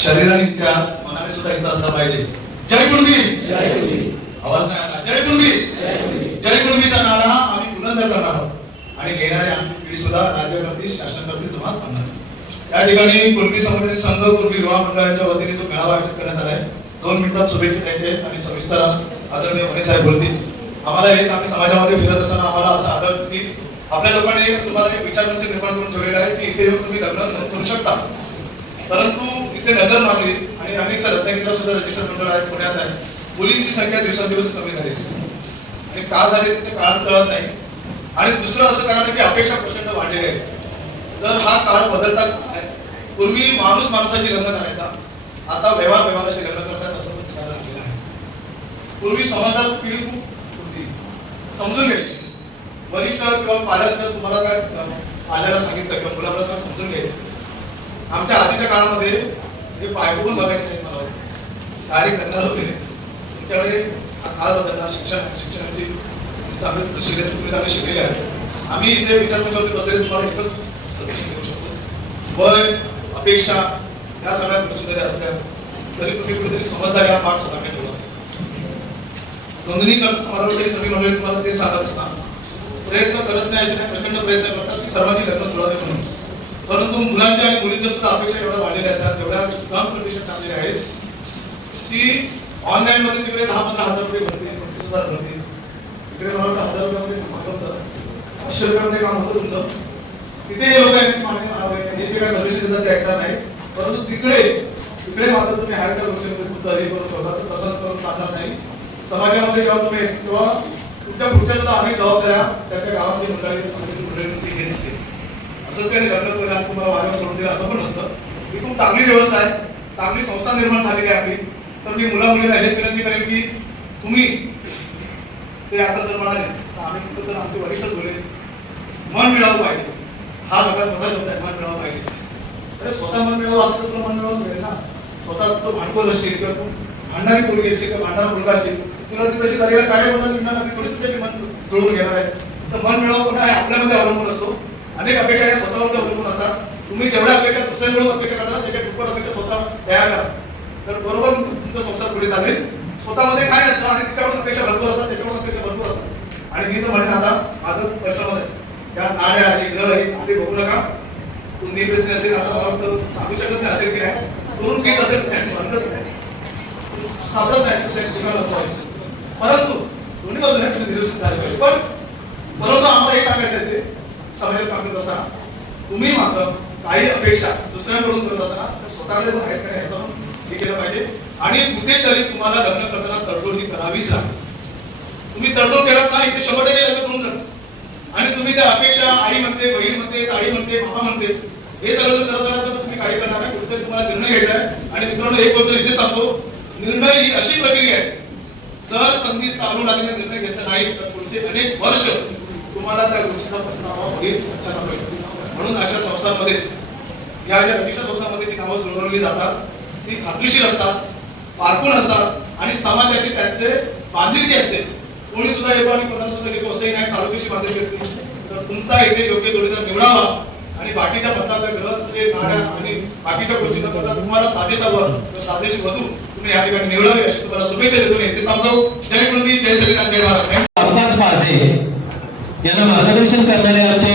शरीराने त्या मनाने सुद्धा हित असला पाहिजे. जय कुणबी आवाज. जय कुणबी जय कुणबीचा नारा आम्ही बुलंद करणार आहोत. आणि येणारी आमची पिढी सुद्धा राज्यकर्ती शासनकर्ती जमात बनणार. या ठिकाणी कुणबी संघटने संघ कुणबी विवाह मंडळाच्या वतीने जो मेळावा आयोजित करण्यात आलाय दोन मिनिटात शुभेच्छा द्यायचे आणि सविस्तर आदरणीय मने साहेब बोलतील. आम्हाला हेच आम्ही समाजामध्ये फिरत असताना आम्हाला असं आढळतं की आपल्या लोकांनी तुम्हाला एक विचारवृत्ती निर्माण करून ठेवलेला आहे की इथे येऊन तुम्ही लग्न करू शकता. परंतु इथे नजर लागली आणि अनेक रत्नागिरीला सुद्धा रजिस्टर मंडळ आहे पुण्यात आहे मुलींची संख्या दिवसेंदिवस कमी झाली आणि का झाले ते कारण कळत नाही. आणि दुसरं असं कारण आहे की अपेक्षा प्रचंड वाढलेली आहे. तर हा काळ बदलता आहे. पूर्वी माणूस माणसाची लग्न करायचा. आता व्यवहार व्यवहाराशी लग्न करतात असं दिसायला लागलेलं आहे. पूर्वी समाजात पिढी खूप होती. समजून घ्यायची वरिष्ठ किंवा पालक जर तुम्हाला काय पाल्याला सांगितलं किंवा मुलाला समजून घ्यायचं आमच्या आधीच्या काळामध्ये हे बायको पण बघायचे नाही मला. वाटतं. डायरेक्ट लग्नाला होते. त्यामुळे हा काळ बदलला शिक्षण शिक्षणाची चांगली शिकले तुम्ही चांगले शिकलेले आहे आम्ही इथे विचार करतो बसले तुम्हाला एकच सजेशन देऊ शकतो. वय अपेक्षा या सगळ्या गोष्टी जरी असल्या तरी तुम्ही कुठेतरी समजदारी हा पाठ स्वतःकडे ठेवला नोंदणी करत सगळी मंडळी तुम्हाला ते सांगत असतात. प्रयत्न करत नाही असे प्रचंड प्रयत्न करतात की सर्वांची लग्न जुळावे म्हणून. परंतु मुलांच्या आणि मुलींच्या सुद्धा अपेक्षा एवढ्या वाढलेल्या असतात एवढ्या टर्म कंडिशन चांगलेल्या आहेत की ऑनलाईन मध्ये तिकडे दहा पंधरा हजार रुपये भरतील पंचवीस हजार भरतील इकडे मला वाटतं हजार रुपयामध्ये काम होतं. पाचशे रुपयामध्ये काम होतं तुमचं. तिथे हे लोक यांची मागणी लावावी. हे जे काय सर्व्हिस देतात ते ऐकणार नाही. परंतु तिकडे तिकडे मात्र तुम्ही हाय त्या गोष्टीमध्ये तुमचं हे करून ठेवला तर तसं करून चालणार नाही. समाजामध्ये जेव्हा तुम्ही किंवा तुमच्या पुढच्या सुद्धा अनेक जबाबदाऱ्या त्या त्या गावामध्ये मंडळी समाजाची मंडळी घेत असते असंच काही घडलं तर आज तुम्हाला वारंवार सोडून दिलं असं पण नसतं. ही खूप चांगली व्यवस्था आहे. चांगली संस्था निर्माण झालेली आहे आपली. तर मी मुला मुलीला हे विनंती करेन की तुम्ही ते आता सर म्हणाले तर आम्ही फक्त तर आमचे वरिष्ठच बोले मन मिळावं पाहिजे. हा सगळ्यात मोठा शब्द आहे मन मिळावं पाहिजे. अरे स्वतः मन मिळावं असतं तर तुला मन मिळावं मिळेल ना. स्वतः तो भांडवल असेल किंवा तू भांडणारी मुलगी असेल किंवा भांडणारा मुलगा असेल तुला ती तशी तरीला काय म्हणून मिळणार नाही. थोडी तुझ्याशी मन जुळून घेणार आहे. तर मन मिळावं पण आहे आपल्यामध्ये अवलंबून असतो. अनेक अपेक्षा या स्वतःवर अवलंबून असतात. तुम्ही जेवढ्या अपेक्षा दुसऱ्यांकडून अपेक्षा करता त्याच्या दुप्पट अपेक्षा स्वतः तयार करा. तर बरोबर तुमचा संसार पुढे चालेल. स्वतःमध्ये काय असतं? आणि तिच्याकडून अपेक्षा भरपूर असतात त्याच्याकडून अपेक्षा भरपूर असतात. आणि मी तर म्हणेन आता माझं प्रश्नामध्ये त्या नाड्या आणि ग्रह हे आधी बघू नका. कुंदी प्रश्न असेल आता मला वाटतं सांगू शकत नाही असेल की नाही. करून घेत असेल काही हरकत नाही. सापडत नाही परंतु दोन्ही बाजूने तुम्ही निर्वसित झाले पाहिजे. पण परंतु आम्हाला एक सांगायचं आहे ते. समाजात काम करत असताना तुम्ही मात्र काही अपेक्षा दुसऱ्यांकडून करत असताना तर स्वतःकडे पण आहेत का ह्याचं हे केलं पाहिजे. आणि कुठेतरी तुम्हाला लग्न करताना तडजोड ही करावीच लागते. तुम्ही तडजोड केलात ना इथे शंभर टक्के लग्न करून करा आणि तुम्ही त्या अपेक्षा आई म्हणते बहीण म्हणते ताई म्हणते मामा म्हणते हे सगळं जर करत असाल तर तुम्ही काही करणार नाही. कुठेतरी तुम्हाला निर्णय घ्यायचा आहे. आणि मित्रांनो एक गोष्ट इथे सांगतो. निर्णय ही अशी प्रक्रिया आहे. जर संधी चालू आलेला निर्णय घेतला नाही तर पुढचे अनेक वर्ष तुम्हाला त्या गोष्टीचा पछतावा होईल अचानक होईल. म्हणून अशा संस्थांमध्ये या ज्या रजिस्टर संस्थांमध्ये जी कामं जुळवली जातात ती खात्रीशीर असतात पारखून असतात आणि समाजाशी त्यांचे बांधिलकी असते. कोणी सुद्धा येतो आणि कोणाला सुद्धा येतो असंही नाही तालुक्याची बांधिलकी असते. तर तुमचा इथे योग्य जोडीदार निवडावा आणि बाकीच्या मतातल्या ग्रह ते नाड्या आणि बाकीच्या गोष्टी करता तुम्हाला साधेसावर किंवा साधेशी वधू तुम्ही या ठिकाणी निवडावे अशी तुम्हाला शुभेच्छा देतो मी इथे सांगतो जय कुणबी जय संविधान जय महाराज. आत्ताच याला मार्गदर्शन करणारे आमचे